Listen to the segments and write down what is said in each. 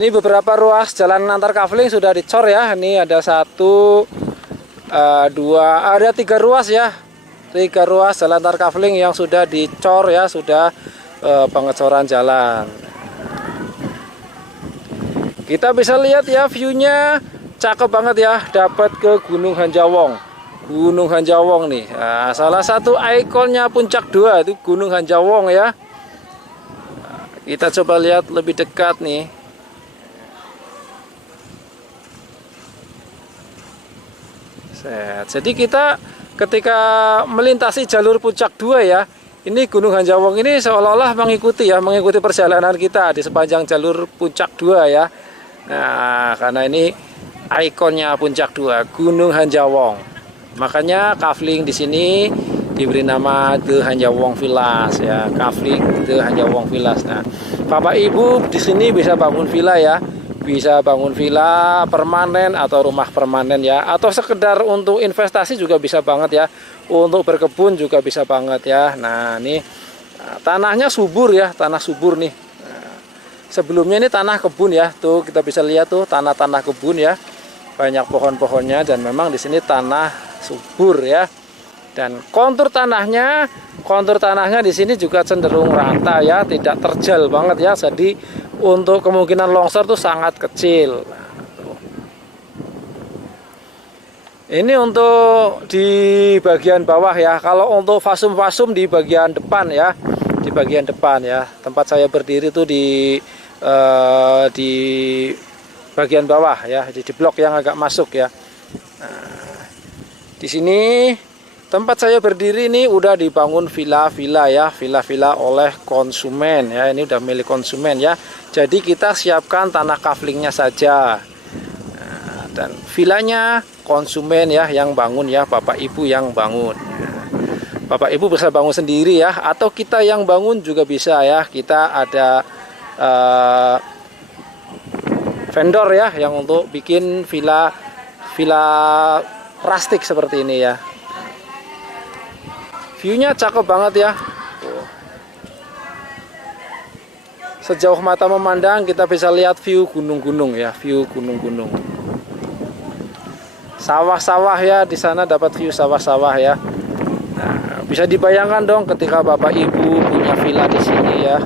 Ini beberapa ruas jalan antar kafling sudah dicor ya. Ini ada satu, dua, ada 3 ruas ya. 3 ruas jalan antar kafling yang sudah dicor ya, sudah pengecoran jalan. Kita bisa lihat ya, view-nya cakep banget ya. Dapat ke Gunung Hanjawong. Gunung Hanjawong nih. Nah, salah satu ikonnya Puncak 2 itu Gunung Hanjawong ya. Kita coba lihat lebih dekat nih. Jadi kita ketika melintasi jalur Puncak 2 ya, ini Gunung Hanjawong ini seolah-olah mengikuti perjalanan kita di sepanjang jalur Puncak 2 ya. Nah, karena ini ikonnya Puncak 2, Gunung Hanjawong. Makanya kafling di sini diberi nama The Hanjawong Villas ya, kafling The Hanjawong Villas. Nah, Bapak Ibu di sini bisa bangun villa ya. Bisa bangun villa permanen atau rumah permanen ya, atau sekedar untuk investasi juga bisa banget ya, untuk berkebun juga bisa banget ya. Nah, ini tanahnya subur ya, tanah subur nih. Nah, sebelumnya ini tanah kebun ya, tuh kita bisa lihat tuh tanah-tanah kebun ya, banyak pohon-pohonnya dan memang di sini tanah subur ya. Dan kontur tanahnya di sini juga cenderung rata ya, tidak terjal banget ya. Jadi untuk kemungkinan longsor tuh sangat kecil. Nah, ini untuk di bagian bawah ya. Kalau untuk fasum-fasum di bagian depan ya, di bagian depan ya. Tempat saya berdiri tuh di bagian bawah ya, di blok yang agak masuk ya. Nah, di sini tempat saya berdiri ini udah dibangun villa-villa ya, villa-villa oleh konsumen ya. Ini udah milik konsumen ya. Jadi kita siapkan tanah kaflingnya saja. Nah, dan villanya konsumen ya yang bangun ya, Bapak Ibu yang bangun. Bapak Ibu bisa bangun sendiri ya, atau kita yang bangun juga bisa ya. Kita ada vendor ya yang untuk bikin villa rustic seperti ini ya. View-nya cakep banget ya. Sejauh mata memandang kita bisa lihat view gunung-gunung ya, view gunung-gunung. Sawah-sawah ya, di sana dapat view sawah-sawah ya. Nah, bisa dibayangkan dong ketika Bapak Ibu punya villa di sini ya,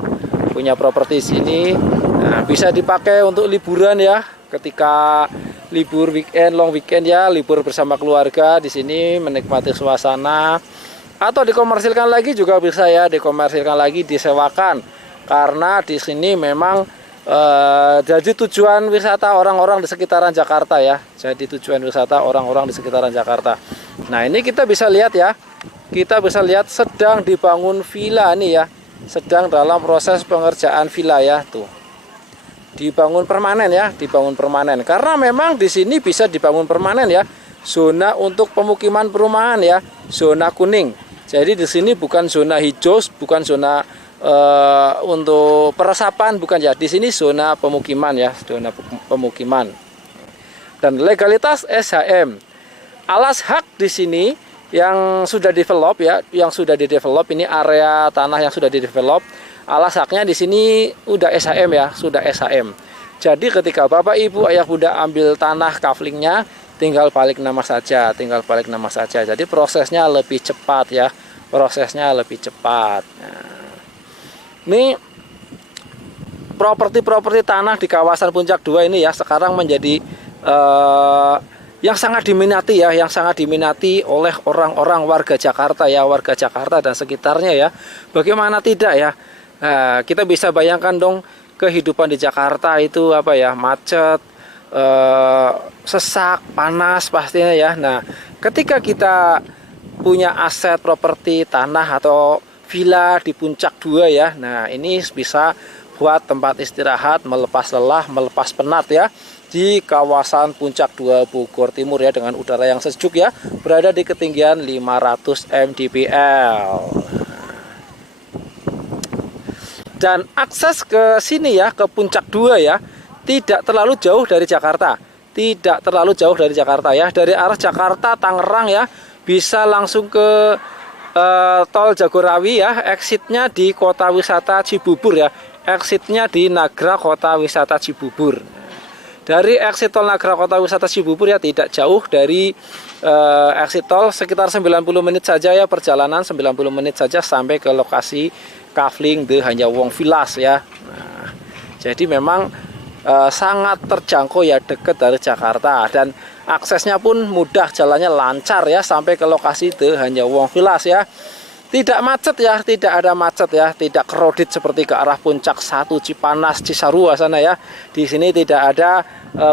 punya properti di sini. Nah, bisa dipakai untuk liburan ya, ketika libur weekend, long weekend ya, libur bersama keluarga di sini menikmati suasana. Atau dikomersilkan lagi juga bisa ya, dikomersilkan lagi, disewakan. Karena di sini memang jadi tujuan wisata orang-orang di sekitaran Jakarta ya. Jadi tujuan wisata orang-orang di sekitaran Jakarta. Nah, ini kita bisa lihat ya. Kita bisa lihat sedang dibangun villa nih ya. Sedang dalam proses pengerjaan villa ya, tuh. Dibangun permanen ya, dibangun permanen. Karena memang di sini bisa dibangun permanen ya. Zona untuk pemukiman perumahan ya, zona kuning. Jadi di sini bukan zona hijau, bukan zona untuk peresapan, bukan ya. Di sini zona pemukiman ya, zona pemukiman. Dan legalitas SHM. Alas hak di sini yang sudah develop ya, yang sudah didevelop, ini area tanah yang sudah didevelop. Alas haknya di sini udah SHM ya, sudah SHM. Jadi ketika Bapak Ibu Ayah Bunda ambil tanah kaflingnya, tinggal balik nama saja, Jadi prosesnya lebih cepat ya, prosesnya lebih cepat. Nah, ini properti tanah di kawasan Puncak 2 ini ya sekarang menjadi yang sangat diminati ya, yang sangat diminati oleh orang-orang warga Jakarta ya, warga Jakarta dan sekitarnya ya. Bagaimana tidak ya? Nah, kita bisa bayangkan dong kehidupan di Jakarta itu apa ya, macet, sesak, panas pastinya ya. Nah, ketika kita punya aset properti tanah atau villa di Puncak 2 ya, nah ini bisa buat tempat istirahat, melepas lelah, melepas penat ya, di kawasan Puncak 2 Bogor Timur ya, dengan udara yang sejuk ya, berada di ketinggian 500 mdpl. Dan akses ke sini ya, ke Puncak 2 ya, tidak terlalu jauh dari Jakarta. Tidak terlalu jauh dari Jakarta ya. Dari arah Jakarta Tangerang ya, bisa langsung ke tol Jagorawi ya, exitnya di kota wisata Cibubur ya. exitnya di Nagra Kota Wisata Cibubur. Dari exit tol Nagra Kota Wisata Cibubur ya tidak jauh dari exit tol, sekitar 90 menit saja ya perjalanan, 90 menit saja sampai ke lokasi Kafling The Hanyawong Villas ya. Nah, jadi memang sangat terjangkau ya, dekat dari Jakarta, dan aksesnya pun mudah, jalannya lancar ya sampai ke lokasi The Hanyawong Villas ya. Tidak macet ya, tidak ada macet ya, tidak crowded seperti ke arah Puncak 1 Cipanas Cisarua sana ya. Di sini tidak ada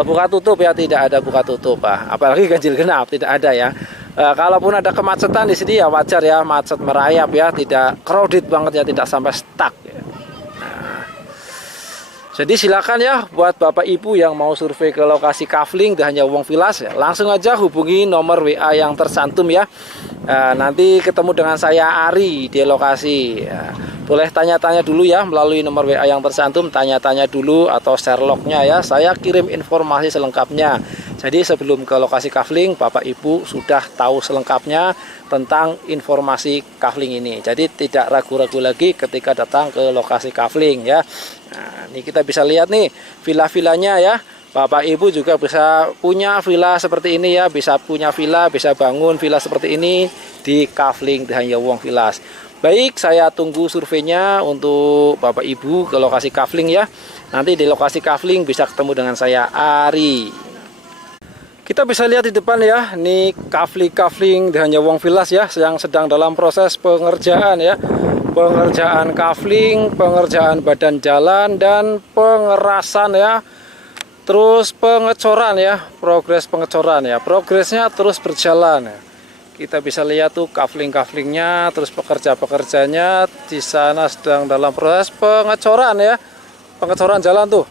buka tutup ya, tidak ada buka tutup. Apalagi ganjil genap tidak ada ya. Kalaupun ada kemacetan di sini ya wajar ya, macet merayap ya, tidak crowded banget ya, tidak sampai stuck ya. Jadi silakan ya buat Bapak Ibu yang mau survei ke lokasi Kafling The Hanyawong Villas ya, langsung aja hubungi nomor WA yang tercantum ya. Nanti ketemu dengan saya Ari di lokasi ya. Boleh tanya-tanya dulu ya melalui nomor WA yang tercantum, tanya-tanya dulu atau share lognya ya, saya kirim informasi selengkapnya. Jadi sebelum ke lokasi Kafling, Bapak Ibu sudah tahu selengkapnya tentang informasi Kafling ini. Jadi tidak ragu-ragu lagi ketika datang ke lokasi Kafling ya. Nah, ini kita bisa lihat nih villa-villanya ya. Bapak Ibu juga bisa punya villa seperti ini ya, bisa punya villa, bisa bangun villa seperti ini di Kafling The Hanyawong Villas. Baik, saya tunggu surveinya untuk Bapak Ibu ke lokasi Kafling ya. Nanti di lokasi Kafling bisa ketemu dengan saya Ari. Kita bisa lihat di depan ya, ini Kafling The Hanyawong Villas ya, yang sedang dalam proses pengerjaan ya. Pengerjaan Kafling, pengerjaan badan jalan, dan pengerasan ya. Terus pengecoran ya, progres pengecoran ya, progresnya terus berjalan ya. Kita bisa lihat tuh kafling-kaflingnya, terus pekerja-pekerjanya di sana sedang dalam proses pengecoran ya, pengecoran jalan tuh.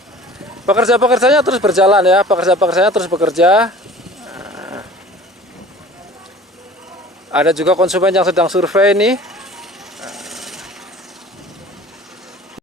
Pekerja-pekerjanya terus berjalan ya, pekerja-pekerjanya terus bekerja. Nah, ada juga konsumen yang sedang survei nih.